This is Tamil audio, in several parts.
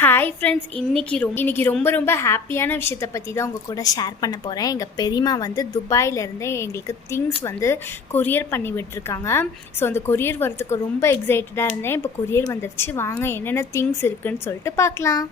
ஹாய் ஃப்ரெண்ட்ஸ், இன்னைக்கு ரொம்ப ஹாப்பியான விஷயத்தை பற்றி தான் உங்கள் கூட ஷேர் பண்ண போகிறேன். எங்கள் பெரியம்மா வந்து துபாயிலேருந்து எங்களுக்கு திங்ஸ் வந்து கொரியர் பண்ணி விட்டுருக்காங்க. ஸோ அந்த கொரியர் வரத்துக்கு ரொம்ப எக்ஸைட்டடாக இருந்தேன். இப்போ கொரியர் வந்துருச்சு. வாங்க என்னென்ன திங்ஸ் இருக்குதுன்னு சொல்லிட்டு பார்க்கலாம்.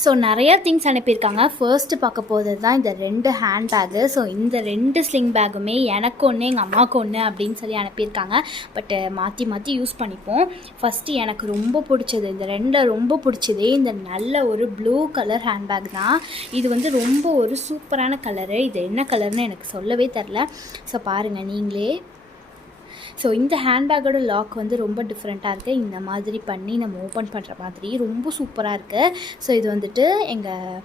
ஸோ நிறையா திங்ஸ் அனுப்பியிருக்காங்க. ஃபர்ஸ்ட்டு பார்க்க போகிறது தான் இந்த 2 ஹேண்ட் பேக்கு. ஸோ இந்த 2 ஸ்லிங் பேக்குமே எனக்கு ஒன்று, எங்கள் அம்மாவுக்கு ஒன்று அப்படின்னு சொல்லி அனுப்பியிருக்காங்க. பட்டு மாற்றி யூஸ் பண்ணிப்போம். ஃபஸ்ட்டு எனக்கு ரொம்ப பிடிச்சது, இந்த 2 ரொம்ப பிடிச்சதே இந்த நல்ல ஒரு ப்ளூ கலர் ஹேண்ட் பேக் தான். இது வந்து ரொம்ப ஒரு சூப்பரான கலரு. இது என்ன கலர்னு எனக்கு சொல்லவே தெரில. ஸோ பாருங்கள் நீங்களே. ஸோ இந்த ஹேண்ட்பேக்கோட லாக் வந்து ரொம்ப டிஃப்ரெண்ட்டாக இருக்குது. இந்த மாதிரி பண்ணி நம்ம ஓப்பன் பண்ணுற மாதிரி ரொம்ப சூப்பராக இருக்குது. ஸோ இது வந்துட்டு எங்கள்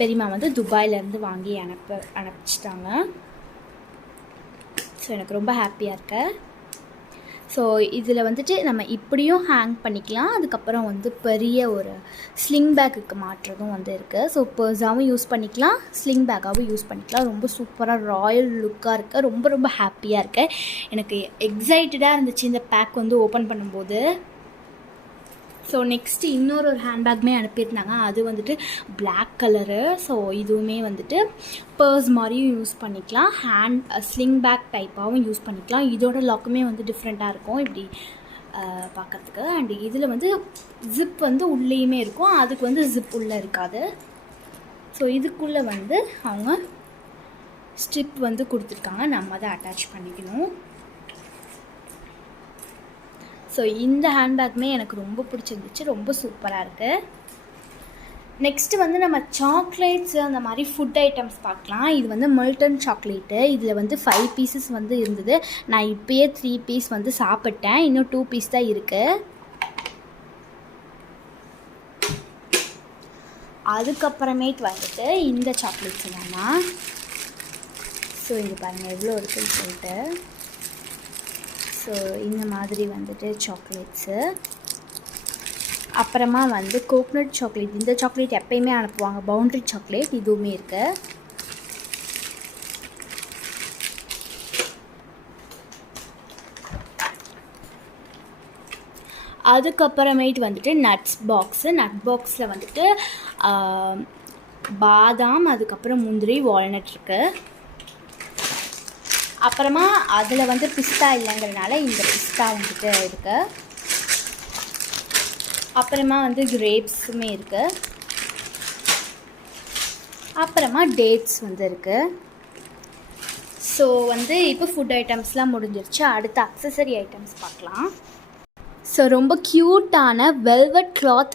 பெரியம்மா வந்து துபாயிலேருந்து வாங்கி அனுப்பிச்சிட்டாங்க. ஸோ எனக்கு ரொம்ப ஹாப்பியாக இருக்கேன். ஸோ இதில் வந்துட்டு நம்ம இப்படியும் ஹேங் பண்ணிக்கலாம். அதுக்கப்புறம் வந்து பெரிய ஒரு ஸ்லிங் பேக்குக்கு மாற்றுறதும் வந்து இருக்குது. ஸோ பர்ஸாகவும் யூஸ் பண்ணிக்கலாம், ஸ்லிங் பேக்காகவும் யூஸ் பண்ணிக்கலாம். ரொம்ப சூப்பராக ராயல் லுக்காக இருக்குது. ரொம்ப ஹாப்பியாக இருக்கேன். எனக்கு எக்ஸைட்டடாக இருந்துச்சு இந்த பேக் வந்து ஓப்பன் பண்ணும்போது. ஸோ நெக்ஸ்ட்டு இன்னொரு ஹேண்ட்பேக்குமே அனுப்பியிருந்தாங்க. அது வந்துட்டு பிளாக் கலரு. ஸோ இதுவுமே வந்துட்டு பர்ஸ் மாதிரியும் யூஸ் பண்ணிக்கலாம், ஸ்லிங் பேக் டைப்பாகவும் யூஸ் பண்ணிக்கலாம். இதோட லாக்குமே வந்து டிஃப்ரெண்ட்டாக இருக்கும் இப்படி பார்க்குறதுக்கு. அண்ட் இதில் வந்து ஜிப் வந்து உள்ளேயுமே இருக்கும், அதுக்கு வந்து ஜிப் உள்ளே இருக்காது. ஸோ இதுக்குள்ளே வந்து அவங்க ஸ்ட்ரிப் வந்து கொடுத்துருக்காங்க, நம்ம அதை அட்டாச் பண்ணிக்கணும். ஸோ இந்த ஹேண்ட்பேக்குமே எனக்கு ரொம்ப பிடிச்சிருந்துச்சு, ரொம்ப சூப்பராக இருக்குது. நெக்ஸ்ட்டு வந்து நம்ம சாக்லேட்ஸு அந்த மாதிரி ஃபுட் ஐட்டம்ஸ் பார்க்கலாம். இது வந்து மில்டன் சாக்லேட்டு. இதில் வந்து 5 பீசஸ் வந்து இருந்தது. நான் இப்போயே 3 பீஸ் வந்து சாப்பிட்டேன், இன்னும் 2 பீஸ் தான் இருக்குது. அதுக்கப்புறமேட்டு வந்துட்டு இந்த சாக்லேட்ஸ் வேணாம். ஸோ இது பாருங்கள் எவ்வளோ இருக்குன்னு சொல்லிட்டு. ஸோ இந்த மாதிரி வந்துட்டு சாக்லேட்ஸு. அப்புறமா வந்து கோக்னட் சாக்லேட். இந்த சாக்லேட் எப்பயுமே அனுப்புவாங்க, பவுண்ட்ரி சாக்லேட். இதுவுமே இருக்குது. அதுக்கப்புறமேட்டு வந்துட்டு நட் பாக்ஸில் வந்துட்டு பாதாம், அதுக்கப்புறம் முந்திரி, வால்நட் இருக்குது. அப்புறமா அதில் வந்து பிஸ்தா இல்லைங்கிறதுனால இந்த பிஸ்தா வந்துட்டு இருக்குது. அப்புறமா வந்து கிரேப்ஸுமே இருக்குது. அப்புறமா டேட்ஸ் வந்து இருக்குது. ஸோ வந்து இப்போ ஃபுட் ஐட்டம்ஸ்லாம் முடிஞ்சிருச்சு. அடுத்த அக்சசரி ஐட்டம்ஸ் பார்க்கலாம். ஸோ ரொம்ப க்யூட்டான வெல்வெட் கிளாத்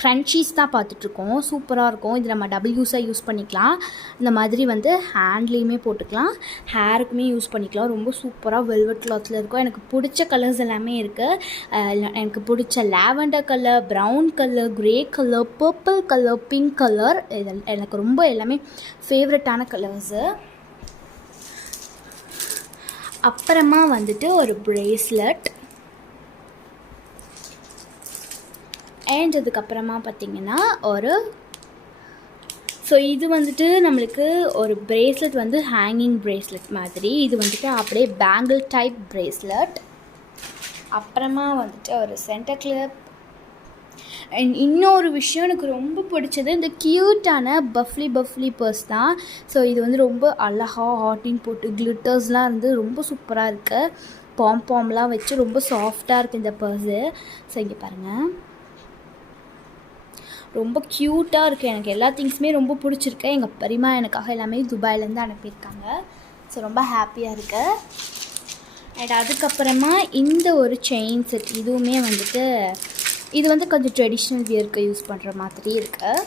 க்ரன்ச்சீஸ் தான் பார்த்துட்ருக்கோம். சூப்பராக இருக்கும். இது நம்ம டபுள் யூஸாக யூஸ் பண்ணிக்கலாம். இந்த மாதிரி வந்து ஹேண்ட்லேயுமே போட்டுக்கலாம், ஹேருக்குமே யூஸ் பண்ணிக்கலாம். ரொம்ப சூப்பராக வெல்வெட் கிளாத்தில் இருக்கும். எனக்கு பிடிச்ச கலர்ஸ் எல்லாமே இருக்குது. எனக்கு பிடிச்ச lavender colour, brown colour, grey colour, purple colour, pink colour, இது எனக்கு ரொம்ப எல்லாமே ஃபேவரட்டான கலர்ஸு. அப்புறமா வந்துட்டு ஒரு ப்ரேஸ்லெட். அண்ட் அதுக்கப்புறமா பார்த்திங்கன்னா ஸோ இது வந்துட்டு நம்மளுக்கு ஒரு ப்ரேஸ்லெட் வந்து ஹேங்கிங் ப்ரேஸ்லெட் மாதிரி. இது வந்துட்டு அப்படியே பேங்கிள் டைப் ப்ரேஸ்லெட். அப்புறமா வந்துட்டு ஒரு சென்டர் கிளிப். அண்ட் இன்னொரு விஷயம் எனக்கு ரொம்ப பிடிச்சது, இந்த க்யூட்டான பஃப்லி பர்ஸ் தான். ஸோ இது வந்து ரொம்ப அழகாக ஹாட்டின் போட்டு கிளிட்டர்ஸ்லாம் இருந்து ரொம்ப சூப்பராக இருக்குது. பாம்லாம் வச்சு ரொம்ப சாஃப்டாக இருக்குது இந்த பர்ஸு. ஸோ இங்கே பாருங்கள், ரொம்ப க்யூட்டாக இருக்குது. எனக்கு எல்லா திங்ஸுமே ரொம்ப பிடிச்சிருக்கு. எங்கள் பெரியம்மா எனக்காக எல்லாமே துபாயிலேருந்து அனுப்பியிருக்காங்க. ஸோ ரொம்ப ஹாப்பியாக இருக்குது. அண்ட் அதுக்கப்புறமா இந்த ஒரு செயின் செட். இதுவுமே வந்துட்டு இது வந்து கொஞ்சம் ட்ரெடிஷ்னல் வியருக்கு யூஸ் பண்ணுற மாதிரி இருக்குது.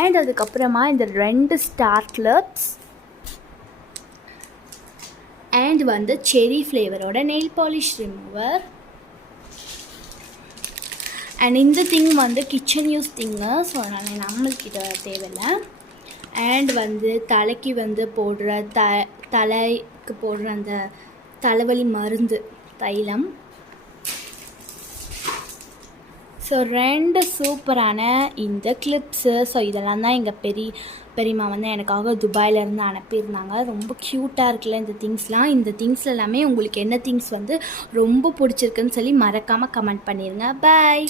அண்ட் அதுக்கப்புறமா இந்த 2 ஸ்டார் கிளிப்ஸ். அண்ட் வந்து செரி ஃப்ளேவரோட நெயில் பாலிஷ் ரிமூவர். அண்ட் இந்த திங் வந்து கிச்சன் யூஸ் திங்கு. ஸோ அதனால் நம்மள்கிட்ட தேவையில்லை. அண்ட் வந்து தலைக்கு வந்து போடுற தலைக்கு போடுற அந்த தலைவலி மருந்து தைலம். ஸோ 2 சூப்பரான இந்த கிளிப்ஸு, ஸோ இதெல்லாம் தான் எங்கள் பெரியம்மா வந்து எனக்காக துபாயிலேருந்து அனுப்பியிருந்தாங்க. ரொம்ப க்யூட்டாக இருக்குல்ல இந்த திங்ஸ்லாம். இந்த திங்ஸ் எல்லாமே உங்களுக்கு என்ன திங்ஸ் வந்து ரொம்ப பிடிச்சிருக்குன்னு சொல்லி மறக்காமல் கமெண்ட் பண்ணிடுங்க. பாய்.